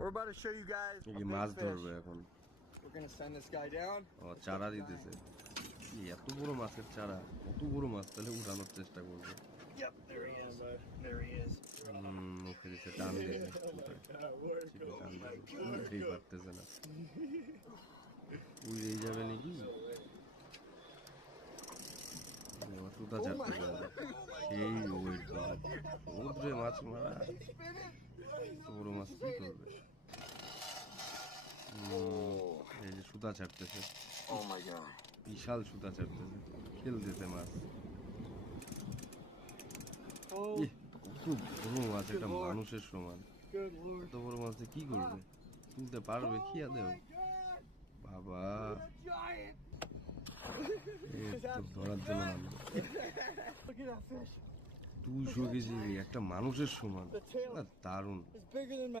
We're about to show you guys a কি big মাছ fish. ধরবে এখন। We're gonna send this guy down. ও চারা দিতেছে। কি এত বড় মাছের চারা, কত বড় মাছ তাহলে উঠানোর চেষ্টা করবে। Yep, there he is. There he is. মুখে দিচ্ছে টান দিয়ে চিপে টান দিয়ে উঠতেই পারতেছে না, উড়েই যাবে নাকি। সুতা চাপতেছে সেই ওয়েট সমুদ্রে মাছ মারা, বড় মাছ কি করবে। এই যে সুতা ছাড়তেছে, Oh my god. বিশাল সুতা ছাড়তেছে, খেলতেছে মাছ। Oh, কত বড় মাছ, এটা মানুষের সমান। good lord. এত বড় মাছ কি করবে, তুলতে পারবে খিয়া দেও বাবা। Giant. এই তো ধরার জন্য নামলো। Look at that fish. 200 KG, একটা মানুষের সমান। The tail না, দারুণ। is bigger than my